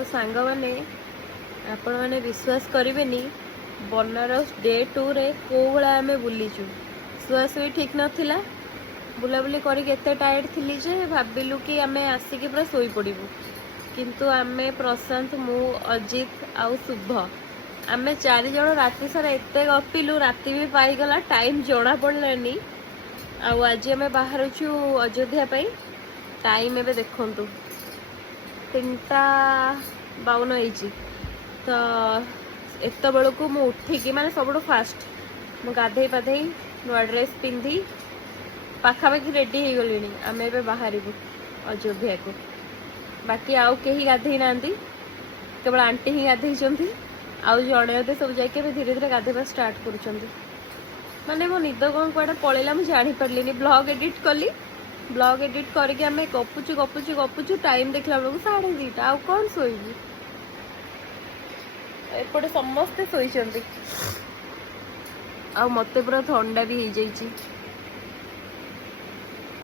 तो सांग मैंने आपण मैंने विश्वास करेनि बनारस डे 2 रे को भाया आम बुलीचु शुआ शुई ठीक नाला बुलाबुली करते टायर्ड थी जे भाविलु कि आम आसिक पूरा शोई पड़ू किंतु आम प्रशांत मु अजित आउ शुभ आम 4 जन राति सारा एत गपिलु राति भी पाईगला टाइम जना पड़लानी आज आम बाहर अयोध्या टाइम एवं देखु 3:52 होती तो एत बेलू मु उठिकी माने सब फास्ट मु गाधे पाधे नुआ ड्रेस पिंधि पाखापाखि रेडी हो गली आम ए बाहर अयोध्या को बाकी आउ कहीं गाधे ना केवल आंटी ही गाधे आउ जड़े अधे सब जाके धीरे धीरे गाधेवा स्टार्ट कर माने मो निद कौन कड़े पलैला मुझे जापारे ब्लॉग एडिट कली ब्लॉग एडिट करके आम गपुचु गपुचु गपुचु टाइम देखला बेलू 2:30 आउ कौन शोबू एपटे समस्ते शोइचंदी आ मते पूरा ठंडा भी हो जाइए।